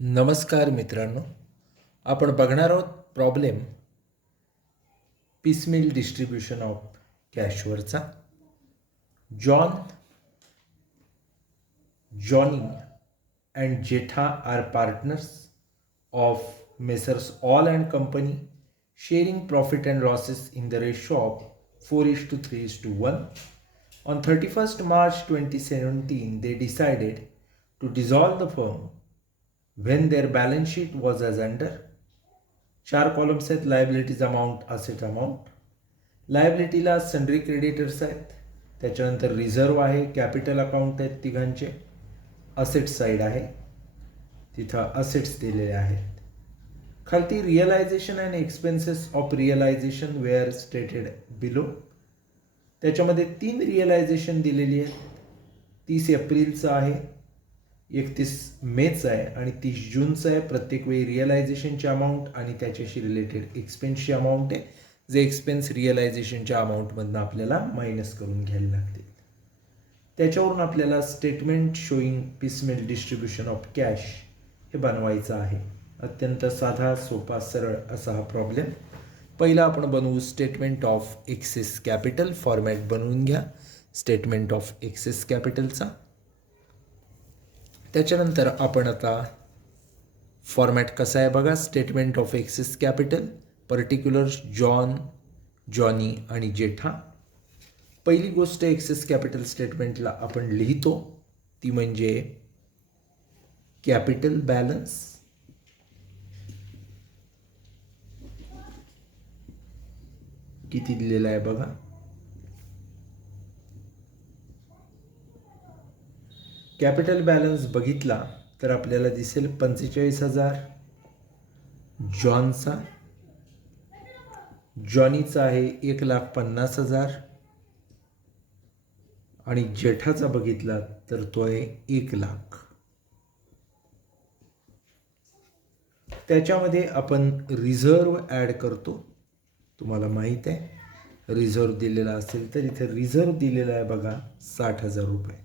नमस्कार मित्रांनो, आपण बघणार आहोत प्रॉब्लेम पिसमिल डिस्ट्रीब्युशन ऑफ कॅशवरचा. Johnny and Jetha are partners of Messrs All and company, sharing profit and losses in the ratio of 4:3:1. On 31st March 2017, they decided to dissolve the firm when their balance sheet was as under. 4 columns आहेत. Liabilities amount, asset amount. लायबिलिटीला sundry creditors आहेत, त्याच्यानंतर reserve आहे, capital account आहेत तिघांचे, asset side आहे, तिथं assets दिलेले आहेत. खालती realisation and expenses of realisation were stated below. त्याच्यामध्ये 3 रिअलायझेशन दिलेली आहेत. 30 एप्रिलचं आहे, 31 मेचं आहे आणि 30 जूनचं आहे. प्रत्येक वेळी रिअलायझेशनची अमाऊंट आणि त्याच्याशी रिलेटेड एक्सपेन्सची अमाऊंट आहे, जे एक्सपेन्स रिअलायझेशनच्या अमाऊंटमधनं आपल्याला मायनस करून घ्यायला लागतील. त्याच्यावरून आपल्याला statement showing piecemeal distribution of cash हे बनवायचं आहे. अत्यंत साधा, सोपा, सरळ असा हा प्रॉब्लेम. पहिला आपण बनवू statement of excess capital. Format बनवून घ्या स्टेटमेंट ऑफ एक्सेस कॅपिटलचा. त्याच्यानंतर आपण आता फॉर्मॅट कसा आहे बघा. Statement of excess capital, particulars Johnny आणि जेठा. पहिली गोष्ट एक्सेस कॅपिटल स्टेटमेंटला आपण लिहितो ती म्हणजे कॅपिटल बॅलन्स. किती दिलेला आहे बघा. कॅपिटल बॅलन्स बघितला तर आपल्याला दिसेल 45,000 जॉनीचा आहे 1,50,000 आणि जेठाचा बघितला तर तो आहे 1,00,000. त्याच्यामध्ये आपण रिझर्व ॲड करतो. तुम्हाला माहीत आहे रिझर्व दिलेला असेल तर इथे रिझर्व दिलेला आहे बघा 60,000 रुपये.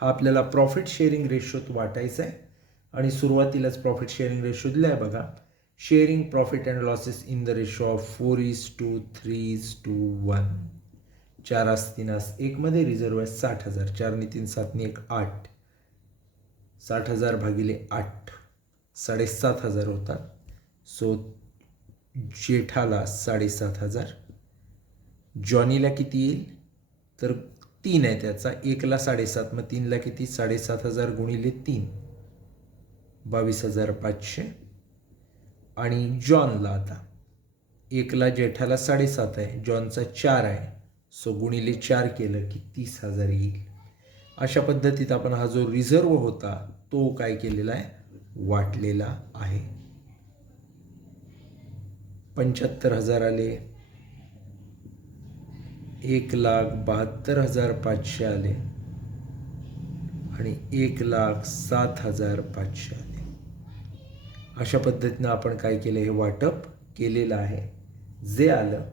हा आपल्याला प्रॉफिट शेअरिंग रेशोत वाटायचा आहे आणि सुरुवातीलाच प्रॉफिट शेअरिंग रेशो दिला आहे बघा. Sharing profit and losses in the ratio of 4:3:1. 4:3:1 मध्ये रिझर्व आहे 60,000. 4 3 7 1 8. 60,000 भागिले 8 7,500 होतात. सो जेठाला 7,500. जॉनीला किती येईल तर 3 आहे त्याचा, 1ला 7.5, मग 3ला किती 7,500 गुणिले 3 22,500. आणि जॉनला आता 1ला जेठाला 7.5 आहे, जॉनचा 4 आहे, सो गुणिले 4 केलं की 30,000 येईल. अशा पद्धतीत आपण हा जो रिझर्व होता तो काय केलेला आहे, वाटलेला आहे. 75,000 आले, 1,72,500 आले आणि 1,07,500 आले. अशा पद्धतीनं आपण काय केलं, हे वाटप केलेलं आहे. जे आलं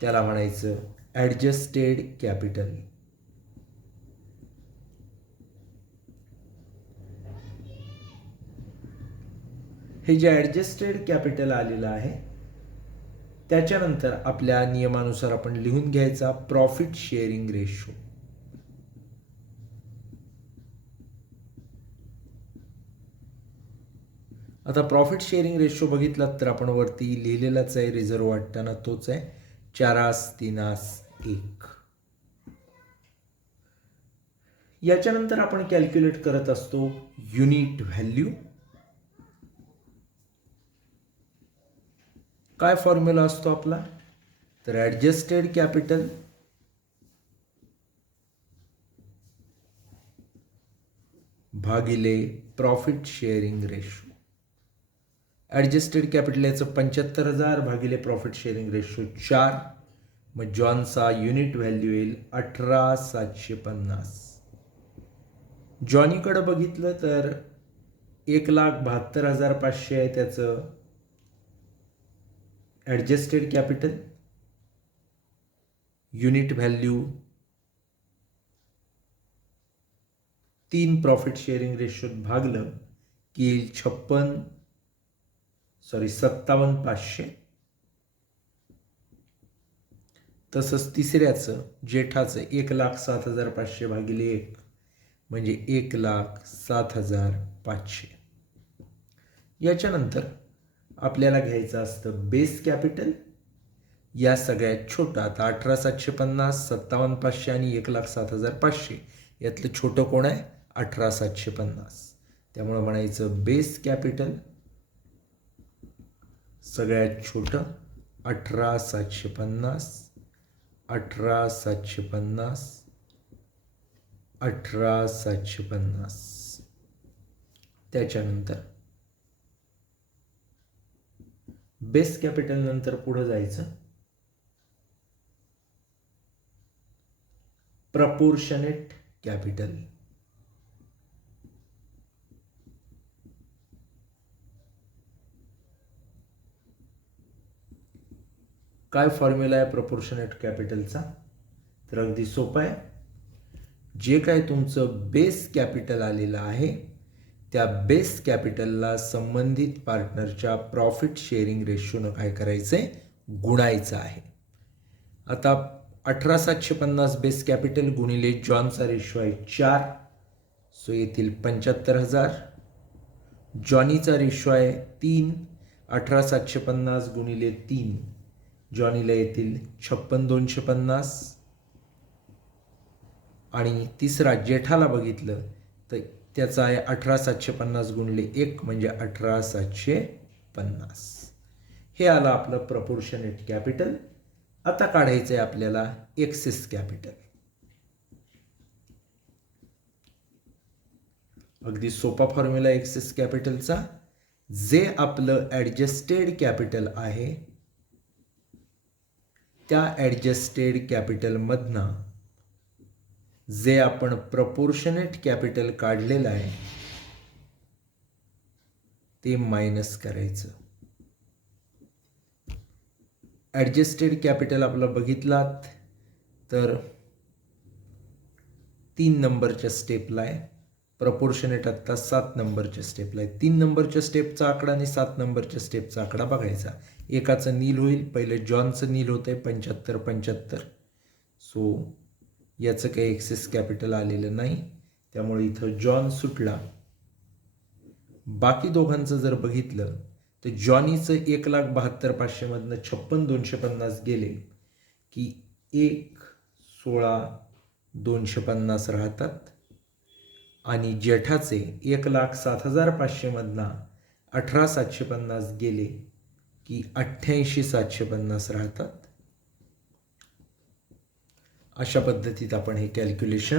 त्याला म्हणायचं ॲडजस्टेड कॅपिटल. हे जे ॲडजस्टेड कॅपिटल आलेलं आहे त्याच्यानंतर आपल्या नियमानुसार आपण लिहून घ्यायचा प्रॉफिट शेअरिंग रेशो. आता प्रॉफिट शेअरिंग रेशो बघितलात तर आपण वरती लिहिलेलाच आहे, रिझर्व वाटताना तोच आहे, 4:3:1. याच्यानंतर आपण कॅल्क्युलेट करत असतो युनिट व्हॅल्यू. काय फॉर्म्युला असतो आपला, तर ॲडजस्टेड कॅपिटल भागिले profit sharing ratio. Adjusted capital याचं 75,000 भागिले प्रॉफिट शेअरिंग रेशो 4, मग जॉनचा युनिट व्हॅल्यू येईल 18,750. जॉनीकडं बघितलं तर 1,72,500 आहे त्याचं adjusted capital. Unit value 3 profit sharing रेशोत भागलं की येईल 57,500. तसंच तिसऱ्याचं जेठाचं 1,07,500 भागिले 1 म्हणजे 1,07,500. याच्यानंतर आपल्याला घ्यायचं असतं बेस कॅपिटल. या सगळ्यात छोटा, आता 18,750, 57,500 आणि 1,07,500 यातलं छोटं कोण आहे? 18,750. त्यामुळं म्हणायचं बेस कॅपिटल सगळ्यात छोटं 18,750, 18,750, 18,750. त्याच्यानंतर बेस कॅपिटल नंतर पुढं जायचं प्रपोर्शनेट कॅपिटल. काय फॉर्म्युला आहे प्रपोर्शनेट कॅपिटलचा? तर अगदी सोपं आहे. जे काय तुमचं बेस कॅपिटल आलेलं आहे त्या बेस कॅपिटलला संबंधित पार्टनरच्या प्रॉफिट शेअरिंग रेशोनं काय करायचं आहे? गुणायचं आहे. आता 18,750 बेस कॅपिटल गुणिले जॉनचा रेशो आहे 4, सो येथील 75,000. जॉनीचा रेशो आहे 3, 18,750 गुणिले 3, जॉनीला येतील 56,250. आणि तिसरा जेठाला बघितलं तर त्याचा आहे 18,750 गुणिले 1 म्हणजे 18,750. हे आलं आपलं प्रपोर्शनेट कॅपिटल. आता काढायचं आहे आपल्याला एक्सेस कॅपिटल. अगदी सोपा फॉर्म्युला एक्सेस कॅपिटलचा. जे आपलं ॲडजस्टेड कॅपिटल आहे त्या ॲडजस्टेड कॅपिटलमधनं जे आपण प्रपोर्शनेट कॅपिटल काढलेलं आहे ते मायनस करायचं. ॲडजस्टेड कॅपिटल आपलं बघितलात तर 3 नंबरच्या स्टेपला आहे. प्रपोर्शनेट आत्ता 7 नंबरच्या स्टेपला आहे. 3 नंबरच्या स्टेपचा आकडा आणि 7 नंबरच्या स्टेपचा आकडा बघायचा. एकाचं नील होईल. पहिले जॉनचं नील होतं आहे 75,75. सो याचं काही एक्सेस कॅपिटल आलेलं नाही, त्यामुळे इथं जॉन सुटला. बाकी दोघांचं जर बघितलं तर जॉनीचं 1,72,500 मधनं 56,250 गेले की 1,16,250 राहतात. आणि जेठाचे 1,07,500 मधनं 18,750 गेले की 88,750 राहतात. अशा पद्धतीत आपण हे कॅल्क्युलेशन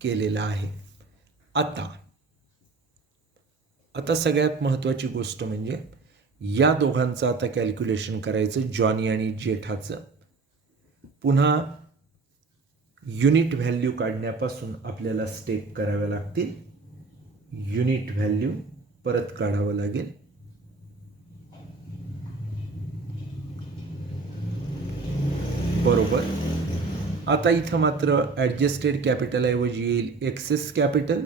केलेलं आहे. आता सगळ्यात महत्त्वाची गोष्ट म्हणजे या दोघांचं आता कॅल्क्युलेशन करायचं, जॉनी आणि जेठाचं. पुन्हा युनिट व्हॅल्यू काढण्यापासून आपल्याला स्टेप कराव्या लागतील. युनिट व्हॅल्यू परत काढावं लागेल. बरोबर. आता इथं मात्र ॲडजस्टेड कॅपिटल ऐवजी येईल एक्सेस कॅपिटल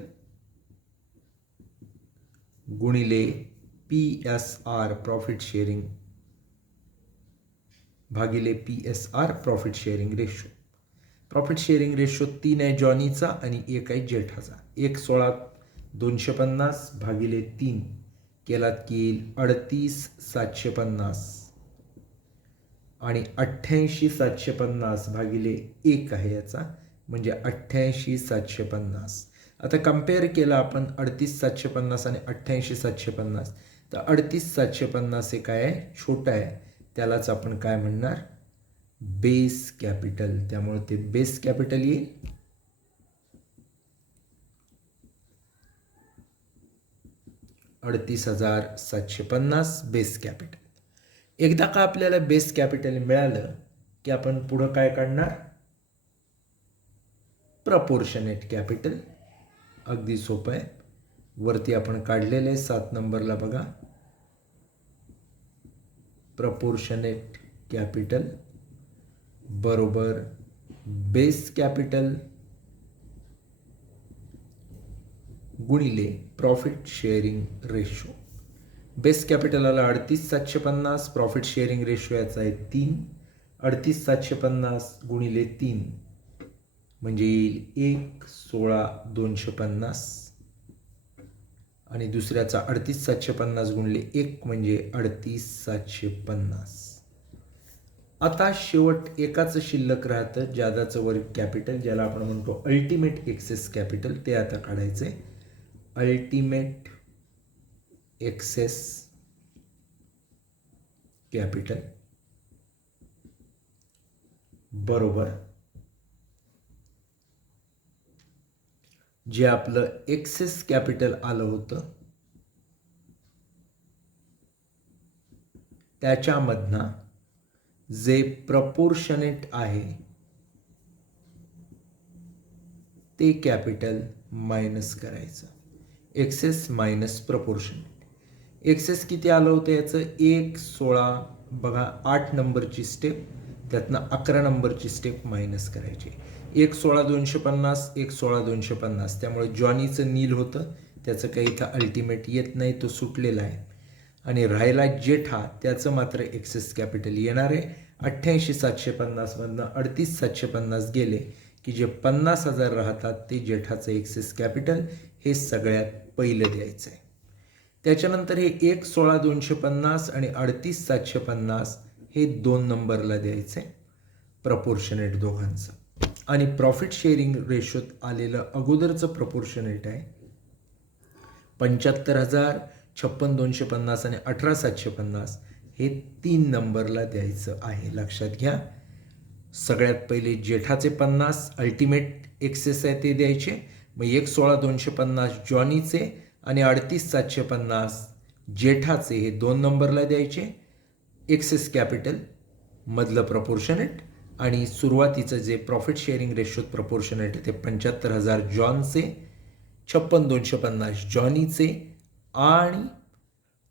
गुणिले PSR प्रॉफिट शेअरिंग भागिले PSR profit sharing ratio. Profit sharing ratio 3 आहे जॉनीचा आणि 1 आहे जेठाचा. 1,16,250 भागिले 3 केलात की येईल 38,750 आणि 88,750 भागिले 1 आहे याचा म्हणजे 88,750. आता कम्पेअर केलं आपण 38,750 आणि 88,750 तर 38,750 हे काय आहे? छोटं आहे. त्यालाच आपण काय म्हणणार? Base capital. त्यामुळे ते बेस कॅपिटल येईल. $38,750 बेस कॅपिटल. एकदा का आपल्याला बेस कॅपिटल मिळालं की आपण पुढं काय काढणार? Proportionate capital. अगदी सोपं आहे. वरती आपण काढलेलं आहे 7 नंबरला बघा. प्रपोर्शनेट कॅपिटल बरोबर बेस कॅपिटल गुणिले profit sharing ratio. Base capital आला 38,750, प्रॉफिट शेअरिंग रेशो याचा आहे 3. 38,750 गुणिले 3 म्हणजे येईल 1,16,250 आणि दुसऱ्याचा 38,750 गुणिले 1 म्हणजे 38,750. आता शेवट एकाचं शिल्लक राहतं, जादाचं वर्क कॅपिटल, ज्याला आपण म्हणतो अल्टिमेट एक्सेस कॅपिटल. ते आता काढायचं आहे. अल्टिमेट एक्सेस कॅपिटल बरोबर जे आपलं एक्सेस कॅपिटल आलं होतं त्याच्यामधनं जे प्रपोर्शनेट आहे ते कॅपिटल मायनस करायचं. Excess minus proportionate. एक्सेस किती आलं होतं याचं 1,16 बघा 8 नंबरची स्टेप, त्यातनं 11 नंबरची स्टेप मायनस करायची. 1,16,250 1,16,250 त्यामुळे जॉनीचं नील होतं, त्याचं काही इथं अल्टिमेट येत नाही, तो सुटलेला आहे. आणि राहिला जेठा, त्याचं मात्र एक्सेस कॅपिटल येणार आहे. 88,750 मधनं 38,750 गेले की जे 50,000 राहतात ते जेठाचं एक्सेस कॅपिटल हे सगळ्यात पहिलं द्यायचं आहे. त्याच्यानंतर हे 1,16,250 आणि 38,750 हे 2 नंबरला द्यायचं आहे, प्रपोर्शनेट दोघांचं. आणि प्रॉफिट शेअरिंग रेशोत आलेलं अगोदरचं प्रपोर्शनेट आहे 75,000, 56,250 आणि 18,750 हे 3 नंबरला द्यायचं आहे. लक्षात घ्या, सगळ्यात पहिले जेठाचे 50 अल्टिमेट एक्सेस आहे ते द्यायचे. मग 1,16,250 जॉनीचे आणि 38,750 जेठाचे हे 2 नंबरला द्यायचे. एक्सेस कॅपिटल मधलं प्रपोर्शनेट आणि सुरुवातीचं जे प्रॉफिट शेअरिंग रेशोत प्रपोर्शनेट आहे ते 75,000 जॉनचे, 56,250 जॉनीचे आणि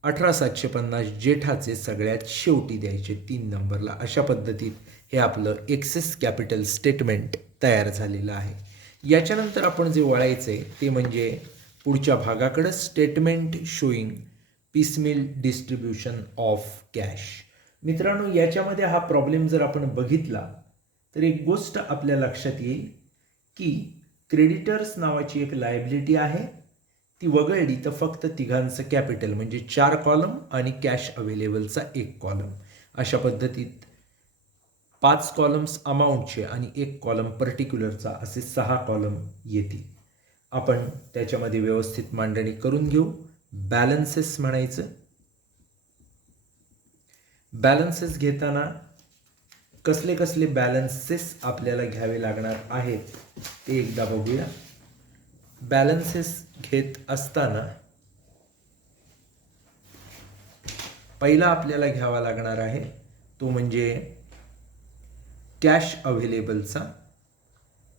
18,750 जेठाचे सगळ्यात शेवटी द्यायचे 3 नंबरला. अशा पद्धतीत हे आपलं एक्सेस कॅपिटल स्टेटमेंट तयार झालेलं आहे. याच्यानंतर आपण जे वळायचं आहे ते म्हणजे पुढच्या भागाकडं, statement showing piecemeal distribution of cash. मित्रांनो, याच्यामध्ये हा प्रॉब्लेम जर आपण बघितला तर एक गोष्ट आपल्या लक्षात येईल की क्रेडिटर्स नावाची एक लायबिलिटी आहे, ती वगळली तर फक्त तिघांचं कॅपिटल म्हणजे 4 कॉलम आणि कॅश अवेलेबलचा 1 कॉलम. अशा पद्धतीत 5 कॉलम्स अमाऊंटचे आणि 1 कॉलम पर्टिक्युलरचा असे 6 कॉलम येतील. आपण त्याच्यामध्ये व्यवस्थित मांडणी करून घेऊ. बॅलन्सेस म्हणायचं. बॅलन्सेस घेताना कसले कसले बॅलन्सेस आपल्याला घ्यावे लागणार आहेत ते एकदा बघूया. बॅलन्सेस घेत असताना पहिला आपल्याला घ्यावा लागणार आहे तो म्हणजे कॅश अवेलेबलचा.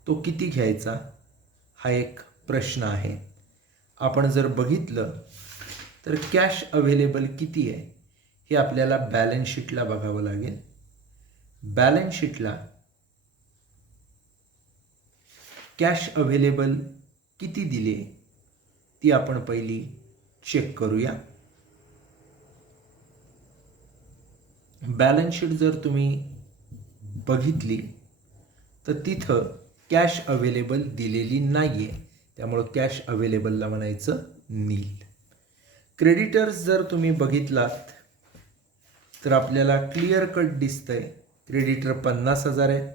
तो किती घ्यायचा हा एक प्रश्न आहे. आपण जर बघितलं तर कॅश अवेलेबल किती आहे हे आपल्याला बॅलन्स शीटला बघावं लागेल. बॅलन्स शीटला कॅश अवेलेबल किती दिले ती आपण पहिली चेक करूया. बॅलन्स शीट जर तुम्ही बघितली तर तिथं कॅश अवेलेबल दिलेली नाही आहे, त्यामुळं कॅश अवेलेबलला म्हणायचं नील. क्रेडिटर्स जर तुम्ही बघितलात तर आपल्याला क्लिअर कट दिसतंय क्रेडिटर 50,000 आहेत.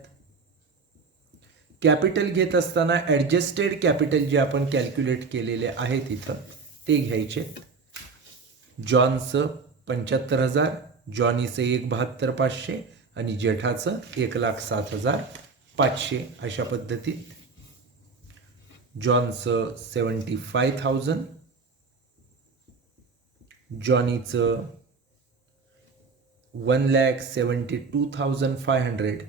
कॅपिटल घेत असताना ॲडजस्टेड कॅपिटल जे आपण कॅल्क्युलेट केलेले आहेत इथं ते घ्यायचे. जॉनचं 75,000, जॉनीचं 1,72,500 आणि जेठाचं 1,07,500. अशा पद्धतीत जॉनचं 75,000, जॉनीचं 1,72,500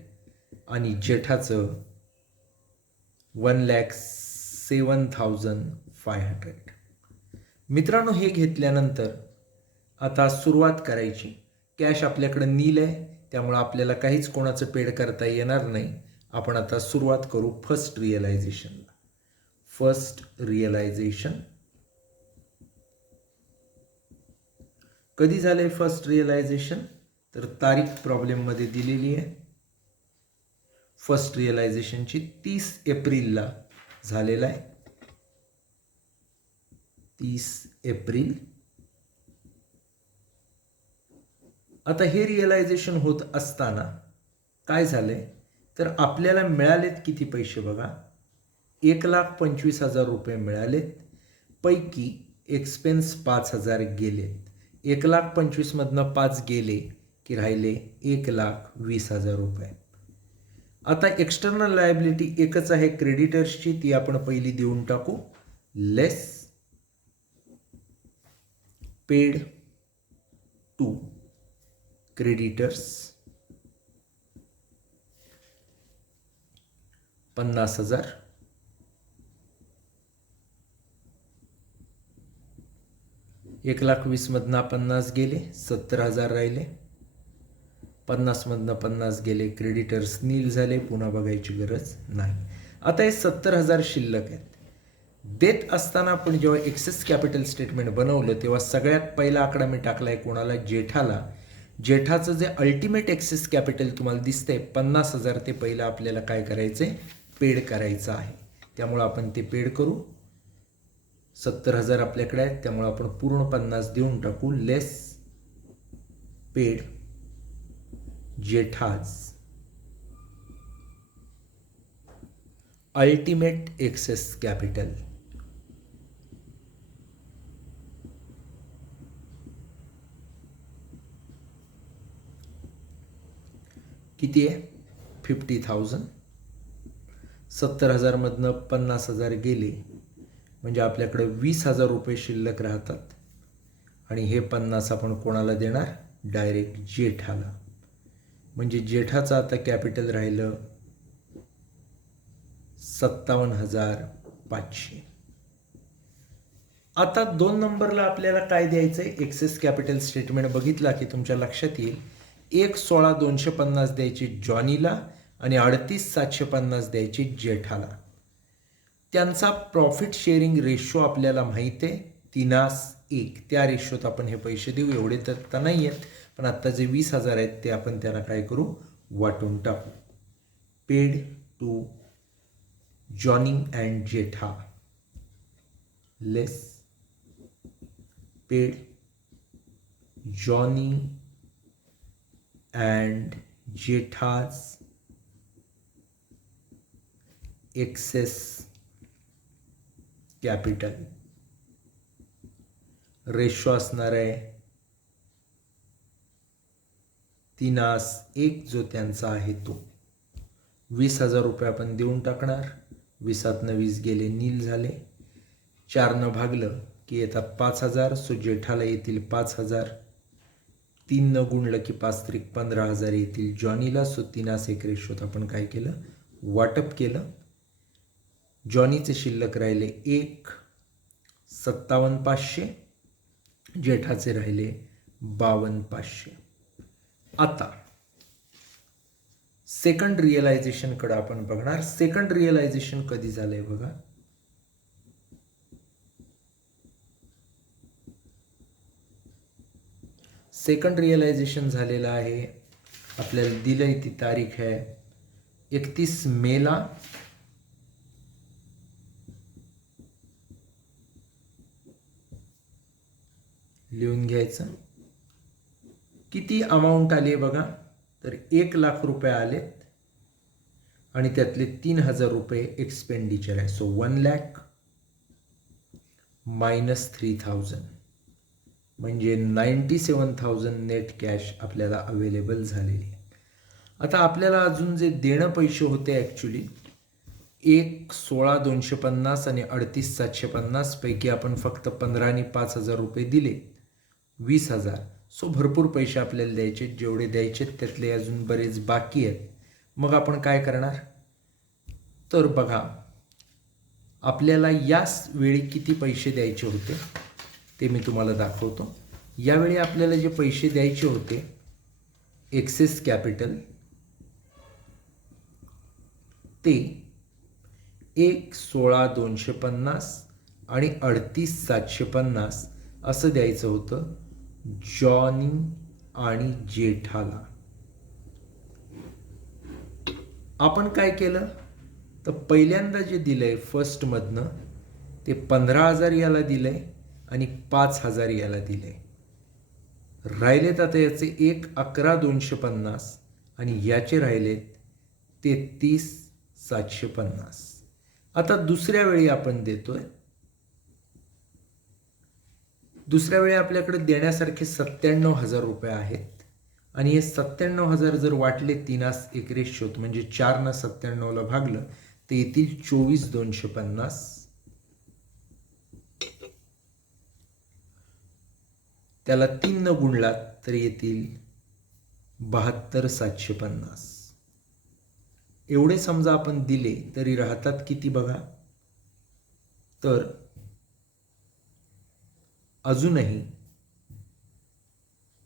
आणि जेठाचं 1,07,500. मित्रांनो, हे घेतल्यानंतर आता सुरुवात करायची. कॅश आपल्याकडे नील आहे, त्यामुळं आपल्याला काहीच कोणाचं पेड करता येणार नाही. आपण आता सुरुवात करू फर्स्ट रिअलायझेशनला. फर्स्ट रिअलायझेशन कधी झालंय फर्स्ट रिअलायझेशन, तर तारीख प्रॉब्लेममध्ये दिलेली आहे. फर्स्ट रिअलायझेशनची 30 एप्रिलला झालेला आहे. 30 एप्रिल. आता हे रिअलायझेशन होत असताना काय झालंय, तर आपल्याला मिळालेत किती पैसे बघा, 1,25,000 रुपये मिळालेत. पैकी एक्सपेन्स 5,000 गेलेत. 1,25,000 मधनं 5 गेले की राहिले 1,20,000 रुपये. आता एक्सटर्नल लायबिलिटी एकच आहे क्रेडिटर्सची, ती आपण पहिली देऊन टाकू. लेस पेड टू क्रेडिटर्स 50,000. 1,20,000 मधनं 50 गेले, 70,000 राहिले. 50 मधनं 50 गेले, क्रेडिटर्स नील झाले, पुन्हा बघायची गरज नाही. आता हे 70,000 शिल्लक आहेत. देत असताना आपण जेव्हा एक्सेस कॅपिटल स्टेटमेंट बनवलं तेव्हा सगळ्यात पहिला आकडा मी टाकलाय कोणाला, जेठाला. जेठाचं जे अल्टिमेट एक्सेस कॅपिटल तुम्हाला दिसतंय 50,000, ते पहिलं आपल्याला काय करायचंय, पेड करायचं आहे. त्यामुळं आपण ते पेड करू. 70,000 आपल्याकडे आहेत, त्यामुळे आपण पूर्ण 50 देऊन टाकू. लेस पेड जेठाज अल्टिमेट एक्सेस कॅपिटल. किती आहे, 50,000. 70,000 मधनं 50,000 गेले म्हणजे आपल्याकडे 20,000 रुपये शिल्लक राहतात. आणि हे 50 आपण कोणाला देणार, डायरेक्ट जेठाला. म्हणजे जेठाचं आता कॅपिटल राहिलं 57,500. आता 2 नंबरला आपल्याला काय द्यायचं आहे, एक्सेस कॅपिटल स्टेटमेंट बघितला की तुमच्या लक्षात येईल 1,16,250 द्यायचे जॉनीला आणि 38,750 द्यायचे जेठाला. त्यांचा प्रॉफिट शेअरिंग रेशो आपल्याला माहीत आहे 3:1. त्या रेशोत आपण हे पैसे देऊ. एवढे तर आता नाही आहेत, पण आत्ता जे 20,000 आहेत ते आपण त्याला काय करू, वाटून टाकू. Paid to Johnny and Jetha less paid Johnny and Jetha's excess capital. Ratio असणार आहे 3:1 जो त्यांचा आहे तो. 20,000 रुपये आपण देऊन टाकणार. 20तनं 20 गेले, नील झाले. 4नं भागलं की येतात 5,000. सो जेठाला येतील 5,000. 3नं गुणलं की 5 15,000 येतील जॉनीला. सो 3:1 रेशोत आपण काय केलं, वाटप केलं. जॉनीचे शिल्लक राहिले 57,500. जेठाचे राहिले 52,500. आता सेकंड रिअलायझेशनकडे आपण बघणार. सेकंड रिअलायझेशन कधी झालंय बघा, सेकंड रिअलायझेशन झालेलं आहे, आपल्याला दिलंय ती तारीख आहे 31 मेला. लिहून घ्यायचं. किती अमाऊंट आली आहे बघा, तर 1,00,000 रुपये आलेत आणि त्यातले 3,000 रुपये एक्सपेंडिचर आहे. सो 1,00,000 मायनस 3,000 म्हणजे 97,000 नेट कॅश आपल्याला अवेलेबल झालेली आहे. आता आपल्याला अजून जे देणं पैसे होते ॲक्च्युली 1,16,250 आणि 38,750 पैकी आपण फक्त 15 आणि 5,000 रुपये दिले, 20,000. सो भरपूर पैसे आपल्याला द्यायचे. जेवढे द्यायचे त्यातले अजून बरेच बाकी आहेत. मग आपण काय करणार, तर बघा आपल्याला याच वेळी किती पैसे द्यायचे होते ते मी तुम्हाला दाखवतो. यावेळी आपल्याला जे पैसे द्यायचे होते एक्सेस कॅपिटल ते 1,16,250 आणि 38,750 असं द्यायचं होतं. जॉनी आणि जेठाला. आपण काय केलं तर पहिल्यांदा जे दिलंय फर्स्टमधनं ते 15,000 याला दिलंय आणि 5,000 याला दिलंय. राहिलेत आता याचे 1,11,250 आणि याचे राहिलेत 33,750. आता दुसऱ्या वेळी आपण देतोय. दुसऱ्या वेळी आपल्याकडे देण्यासारखे 97,000 रुपये आहेत आणि हे 97,000 जर वाटले 3:1 रेशोत म्हणजे 4 ने 97ला भागलं तर येतील 24,250. त्याला 3 न गुणलात तर येतील 72,750. एवढे समजा आपण दिले तरी राहतात किती बघा. तर अजूनही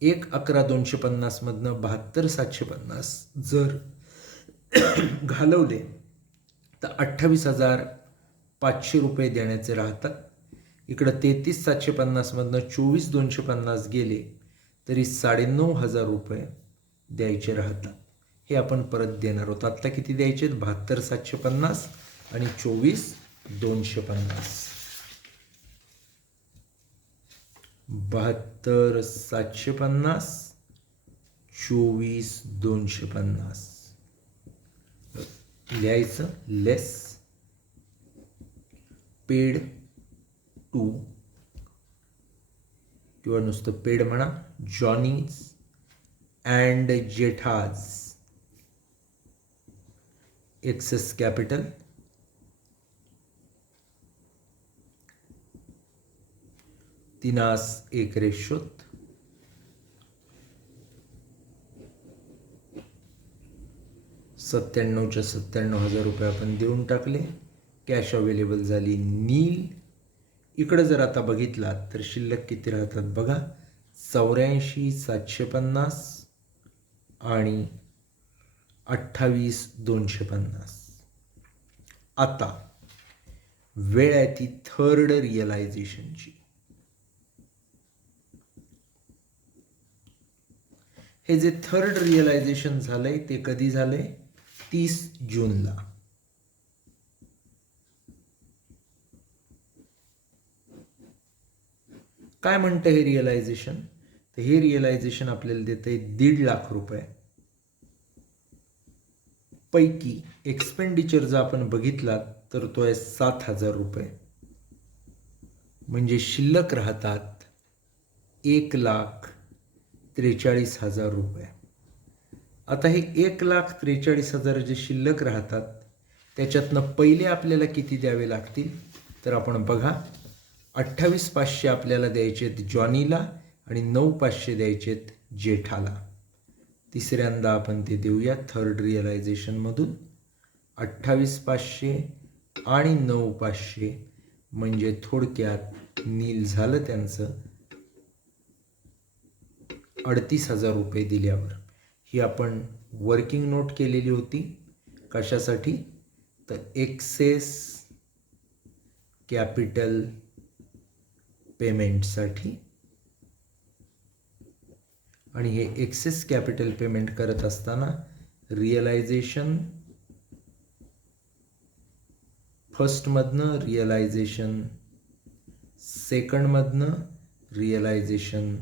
1,11,250 मधनं 72,750 जर घालवले तर 28,500 रुपये देण्याचे राहतात. इकडं 33,750 मधनं 24,250 गेले तरी 9,500 रुपये द्यायचे राहतात. हे आपण परत देणार आहोत. आत्ता किती द्यायचे? 72,750 आणि 24,250. 72,750, 24,250 लिहायचं. लेस पेड टू किंवा नुसतं पेड म्हणा, Johnny's and Jetha's excess capital तिनास 1 रेशोत 97,000 रुपये आपण देऊन टाकले. कॅश अवेलेबल झाली नील. इकडं जर आता बघितलात तर शिल्लक किती राहतात बघा. 84,750 आणि 28,250. आता वेळ आहे ती थर्ड रिअलायझेशनची. हे जे थर्ड रिअलायझेशन झालंय ते कधी झालंय? 30 जूनला. काय म्हणतं हे रिअलायझेशन? तर हे रिअलायझेशन आपल्याला देतंय 1.5 लाख रुपये. पैकी एक्सपेंडिचर जर आपण बघितला तर तो आहे 7,000 रुपये. म्हणजे शिल्लक राहतात 1,43,000 रुपये. आता हे 1,43,000 जे शिल्लक राहतात त्याच्यातनं पहिले आपल्याला किती द्यावे लागतील तर आपण बघा. 28,500 आपल्याला द्यायचे आहेत जॉनीला आणि 9,500 द्यायचे आहेत जेठाला. तिसऱ्यांदा आपण ते देऊया थर्ड रिअलायझेशनमधून. 28,500 आणि 9,500 म्हणजे थोडक्यात नील झालं त्यांचं 38,000 रुपये दिल्यावर. ही आपण वर्किंग नोट केलेली होती. कशासाठी? तर एक्सेस कॅपिटल पेमेंटसाठी. आणि हे एक्सेस कॅपिटल पेमेंट करत असताना रिअलायझेशन फर्स्टमधनं, रिअलायझेशन सेकंडमधनं, रिअलायझेशन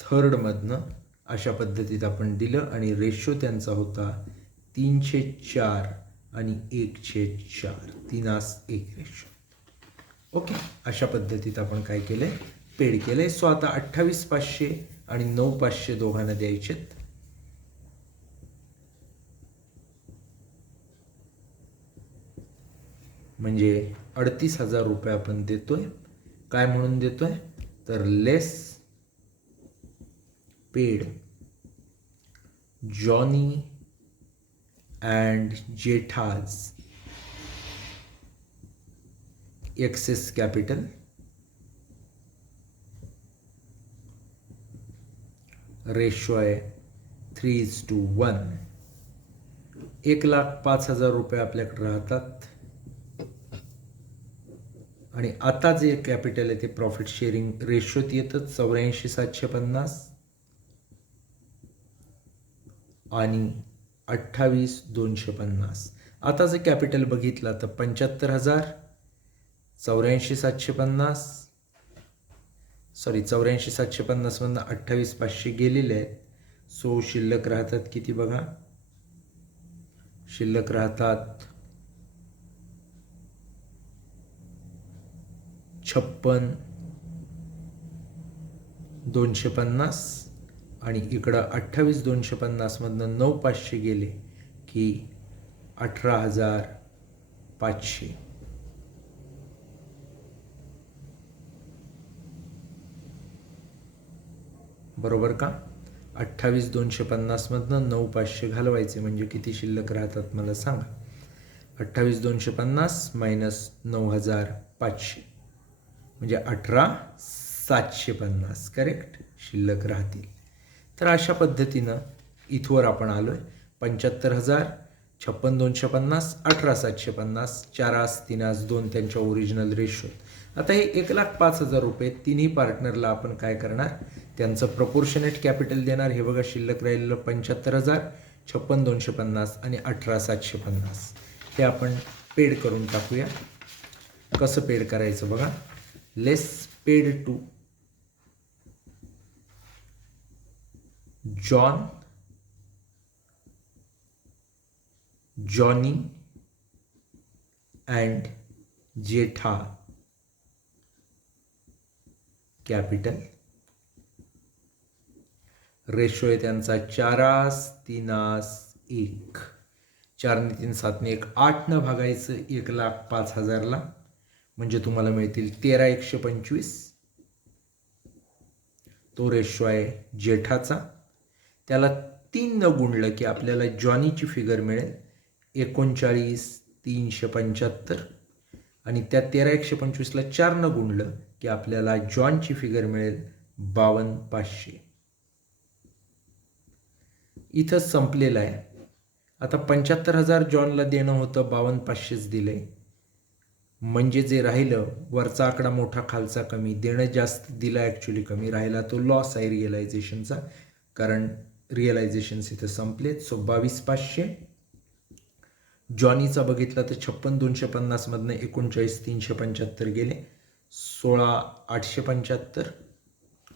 थर्डमधनं अशा पद्धतीत आपण दिलं. आणि रेशो त्यांचा होता 3/4 आणि 1/4. 3:1 रेशो. ओके, अशा पद्धतीत आपण काय केलंय? पेड केलंय. सो आता 28,500 आणि 9,500 दोघांना द्यायचेत. म्हणजे 38,000 रुपये आपण देतोय. काय म्हणून देतोय? तर less paid Johnny and Jetha's excess capital ratio आहे 3:1. 1,05,000 रुपये आपल्याकडे राहतात आणि आता जे कॅपिटल आहे ते प्रॉफिट शेअरिंग रेशोत येतं 84,750 आणि 28,250. आता जर कॅपिटल बघितला तर 75,000, 84,750 84,750 मधनं 28,500 गेलेले आहेत. सो शिल्लक राहतात किती बघा, शिल्लक राहतात 56,250 आणि इकडं 28,250 मधनं 9,500 गेले की 18,500. बरोबर का? 28,250 मधनं 9,500 घालवायचे म्हणजे किती शिल्लक राहतात मला सांगा. 28,250 मायनस 9,500 म्हणजे 18,750 करेक्ट शिल्लक राहतील. तर अशा पद्धतीनं इथवर आपण आलो आहे. 75,000, 56,250, 18,750, 4 आज 3 आज 2 त्यांच्या ओरिजिनल रेशो. आता हे 1,05,000 रुपये तिन्ही पार्टनरला आपण काय करणार, त्यांचं प्रपोर्शनेट कॅपिटल देणार. हे बघा शिल्लक राहिलेलं 75,000, 56,250 आणि 18,750 हे आपण पेड करून टाकूया. कसं पेड करायचं बघा. Less paid to John, Johnny and Jetha capital. Ratio आहे त्यांचा 4:3:1. 4 ने 3 7 ने 1 8 न भागायचं 1,05,000ला म्हणजे तुम्हाला मिळतील 13,125. तो रेशो आहे जेठाचा. त्याला 3 न गुणलं की आपल्याला जॉनीची फिगर मिळेल 39,375 आणि त्या 13,125ला 4 न गुणलं की आपल्याला जॉनची फिगर मिळेल 52,500. इथं संपलेलं आहे. आता 75,000 जॉनला देणं होतं, 52,500च दिले म्हणजे जे राहिलं वरचा आकडा मोठा खालचा कमी, देणं जास्त दिला ॲक्च्युली कमी राहिला, तो लॉस आहे रिअलायझेशनचा कारण रिअलायझेशन्स इथं संपलेत. सो 22,500. जॉनीचा बघितला तर 56,250 मधनं 39,375 गेले 16,875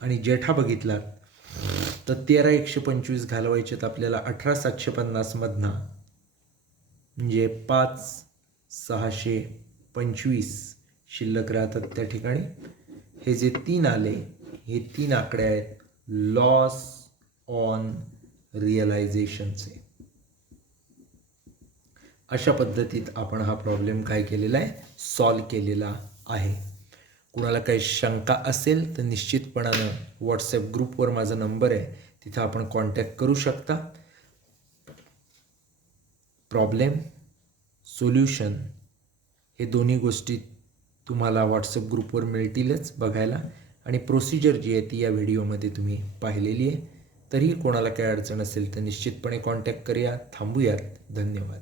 आणि जेठा बघितला तर 13,125 घालवायचेत आपल्याला 18,750 मधनं म्हणजे 5,625 शिल्लक राहतात त्या ठिकाणी. हे जे 3 आले हे 3 आकडे आहेत लॉस ऑन रिअलायझेशनचे. अशा पद्धतीत आपण हा प्रॉब्लेम काय केलेला आहे, सॉल्व केलेला आहे. कुणाला काही शंका असेल तर निश्चितपणानं व्हॉट्सॲप ग्रुपवर माझा नंबर आहे, तिथं आपण कॉन्टॅक्ट करू शकता. प्रॉब्लेम सोल्युशन हे दोन्ही गोष्टी तुम्हाला व्हॉट्सॲप ग्रुपवर मिळतीलच बघायला आणि प्रोसिजर जी आहे ती या व्हिडिओमध्ये तुम्ही पाहिलेली आहे. तरीही कोणाला काही अडचण असेल तर निश्चितपणे कॉन्टॅक्ट करूया. थांबूयात. धन्यवाद.